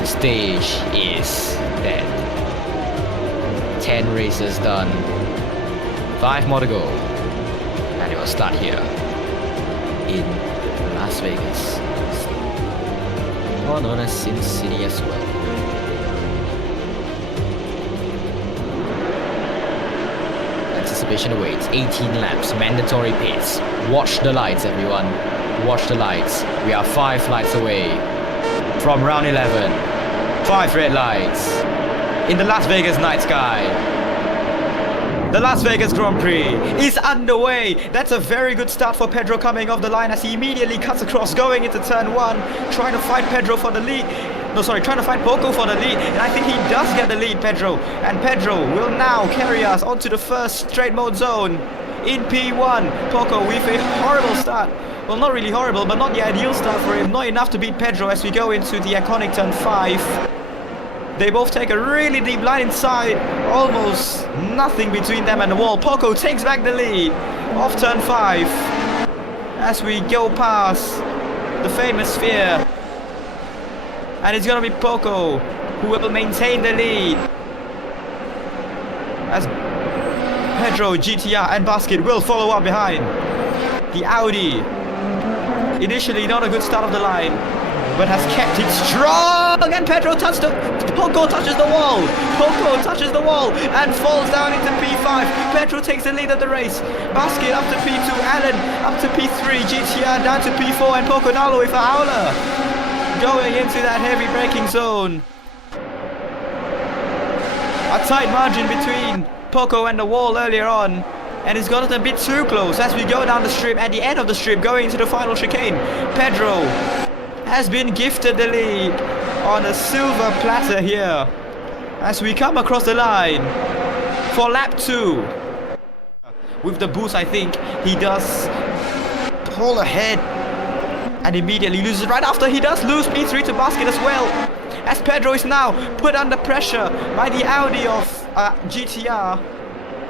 The stage is dead. 10 races done. 5 more to go. And it will start here in Las Vegas, or known as Sin City as well. Anticipation awaits. 18 laps, mandatory pace. Watch the lights, everyone. Watch the lights. We are 5 lights away from round 11. 5 red lights in the Las Vegas night sky. The Las Vegas Grand Prix is underway. That's a very good start for Pedro coming off the line as he immediately cuts across going into turn 1, trying to fight Pedro for the lead. Trying to fight Poco for the lead, and I think he does get the lead, Pedro. And Pedro will now carry us onto the first straight mode zone in P1. Poco with a horrible start. Well, not really horrible, but not the ideal start for him. Not enough to beat Pedro as we go into the iconic turn 5. They both take a really deep line inside. Almost nothing between them and the wall. Poco takes back the lead off turn 5 as we go past the famous sphere. And it's gonna be Poco who will maintain the lead as Pedro, GTR and Basket will follow up behind. The Audi, initially not a good start of the line, but has kept it strong, and Poco touches the wall. Poco touches the wall and falls down into P5. Pedro takes the lead of the race. Basket up to P2, Alan up to P3, GTR down to P4, and Poco now with a howler going into that heavy braking zone. A tight margin between Poco and the wall earlier on, and it's gotten a bit too close as we go down the strip. At the end of the strip, going into the final chicane, Pedro has been gifted the lead on a silver platter here as we come across the line for lap 2. With the boost, I think he does pull ahead and immediately loses right after. He does lose P3 to Basket as well, as Pedro is now put under pressure by the Audi of GTR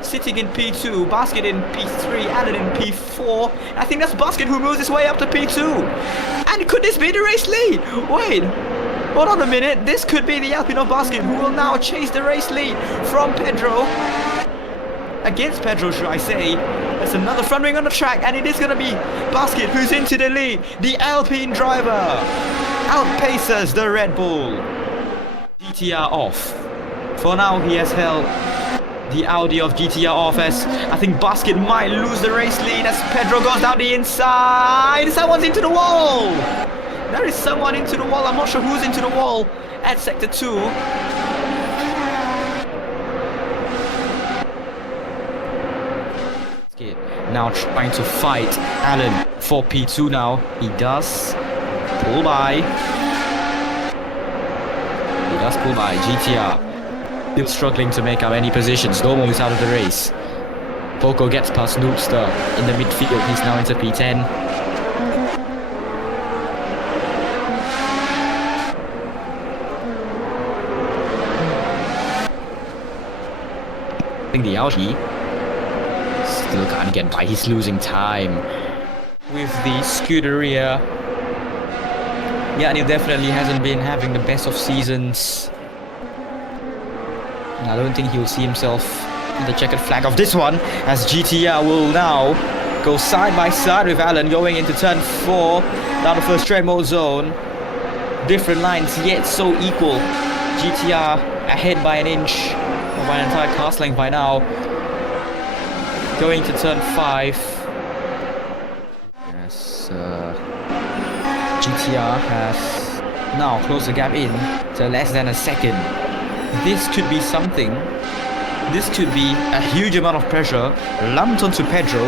sitting in P2, Basket in P3, Alan in P4. I think that's Basket who moves his way up to P2. And could this be the race lead? Wait, hold on a minute. This could be the Alpine of Basket who will now chase the race lead from Pedro. Against Pedro, should I say. There's another front wing on the track, and it is going to be Basket who's into the lead. The Alpine driver outpaces the Red Bull. GTR off. For now, he has held the Audi of GTR off, as I think Basket might lose the race lead as Pedro goes down the inside. Someone's into the wall. There is someone into the wall. I'm not sure who's into the wall at sector 2. Now trying to fight Alan for P2 now. He does pull by. GTR still struggling to make up any positions. Domo is out of the race. Poco gets past Noobster in the midfield. He's now into P10. I think the Audi still can't get by. He's losing time with the Scuderia. Yeah, he definitely hasn't been having the best of seasons. I don't think he'll see himself in the checkered flag of this one, as GTR will now go side by side with Alan going into turn 4 down the first straight mode zone. Different lines, yet so equal. GTR ahead by an inch, or by an entire cast length by now. Going to turn 5. Yes, GTR has now closed the gap in to less than a second. This could be something. This could be a huge amount of pressure lumped onto Pedro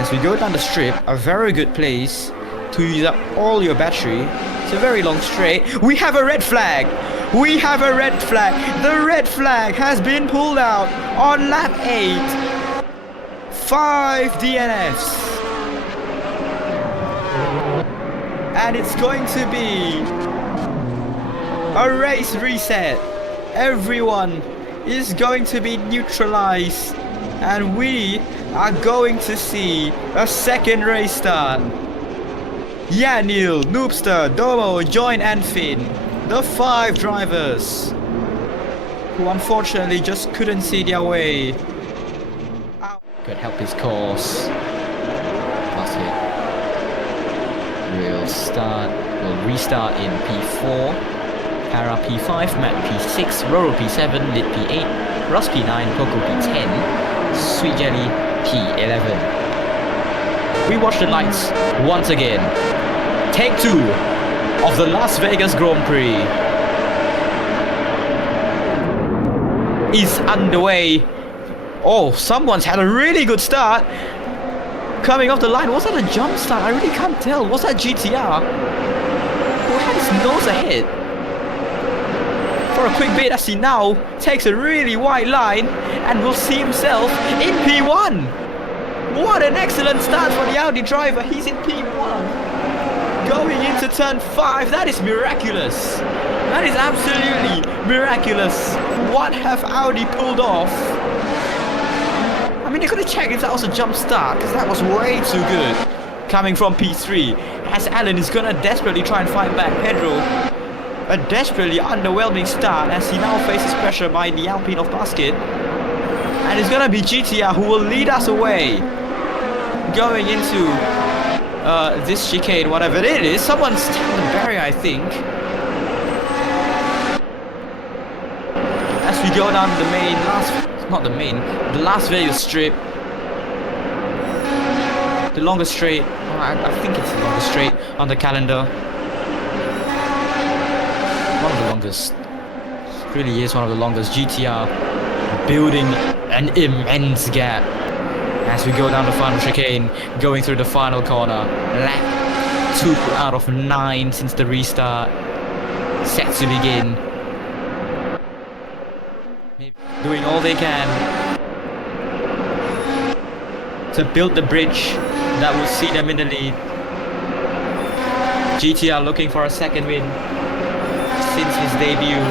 as we go down the strip. A very good place to use up all your battery. It's a very long straight. We have a red flag. We have a red flag. The red flag has been pulled out on lap 8. 5 DNFs. And it's going to be a race reset. Everyone is going to be neutralized, and we are going to see a second race start. Yeah, Neil, Noobster, Domo, Join and Finn. the 5 drivers who unfortunately just couldn't see their way. Could help his cause. Basket will restart in P4. Kara P5, Matt P6, Roro P7, Lit P8, Ross P9, Coco P10, Sweet Jelly P11. We watch the lights once again. Take 2 of the Las Vegas Grand Prix is underway. Oh, someone's had a really good start. Coming off the line, was that a jump start? I really can't tell. Was that GTR? Who had his nose ahead? For a quick bit as he now takes a really wide line and will see himself in P1. What an excellent start for the Audi driver. He's in P1. Going into turn 5, that is miraculous. That is absolutely miraculous. What have Audi pulled off? I mean, they could have checked if that was a jump start, because that was way too good. Coming from P3, as Alan is gonna desperately try and fight back. Pedro, a desperately underwhelming start as he now faces pressure by the Alpine of Basket. And it's gonna be GTR who will lead us away. Going into this chicane, whatever it is. Someone's taken the barrier, I think. As we go down the Las Vegas strip. The longest straight. Oh, I think it's the longest straight on the calendar. One of the longest. It really is one of the longest. GTR building an immense gap. As we go down the final chicane, going through the final corner. Lap 2 out of 9 since the restart. Set to begin. Doing all they can to build the bridge that will see them in the lead. GTR looking for a second win since his debut.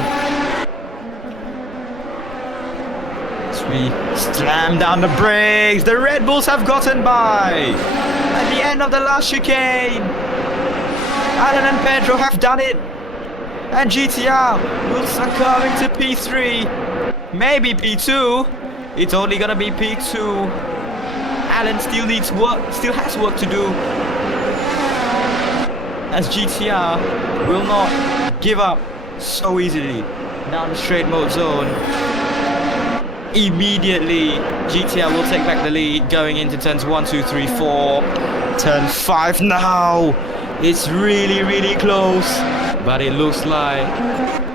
We slam down the brakes. The Red Bulls have gotten by. At the end of the last chicane, Alan and Pedro have done it. And GTR will succumb into P3. Maybe P2. It's only gonna be P2. Alan still needs work, still has work to do. As GTR will not give up so easily. Down the straight mode zone. Immediately, GTR will take back the lead going into turns 1, 2, 3, 4. Turn 5 now. It's really, really close. But it looks like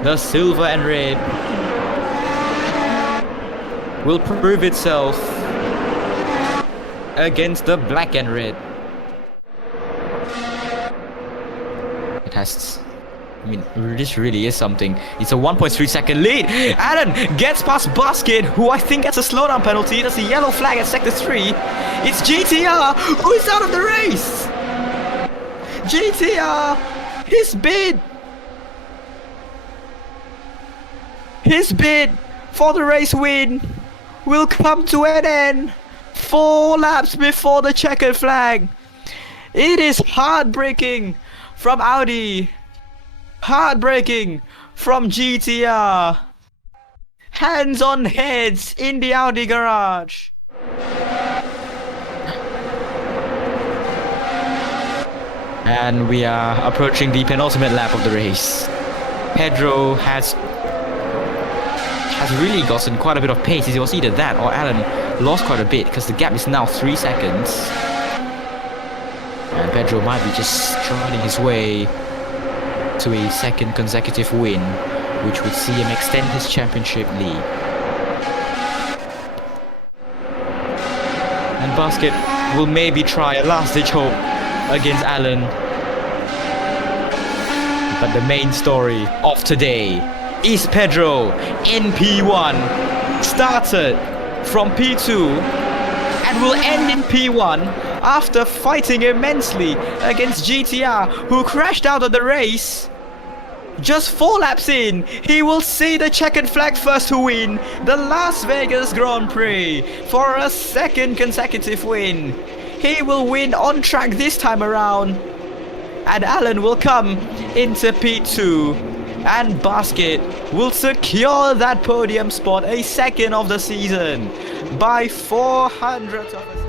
the silver and red will prove itself against the black and red. It has... I mean, this really is something. It's a 1.3 second lead. Alan gets past Basket, who I think gets a slowdown penalty. That's a yellow flag at sector 3. It's GTR who is out of the race. GTR, his bid for the race win will come to an end 4 laps before the checkered flag. It is heartbreaking from Audi. Heartbreaking from GTR. Hands on heads in the Audi garage. And we are approaching the penultimate lap of the race. Pedro has really gotten quite a bit of pace. It was either that or Alan lost quite a bit because the gap is now 3 seconds. And Pedro might be just striding his way to a second consecutive win, which would see him extend his championship lead. And Basket will maybe try a last-ditch hope against Alan. But the main story of today is Pedro in P1. Started from P2 and will end in P1 after fighting immensely against GTR, who crashed out of the race. Just 4 laps in, he will see the checkered flag first to win the Las Vegas Grand Prix for a second consecutive win. He will win on track this time around, and Alan will come into P2. And Basket will secure that podium spot, a second of the season, by 400 of a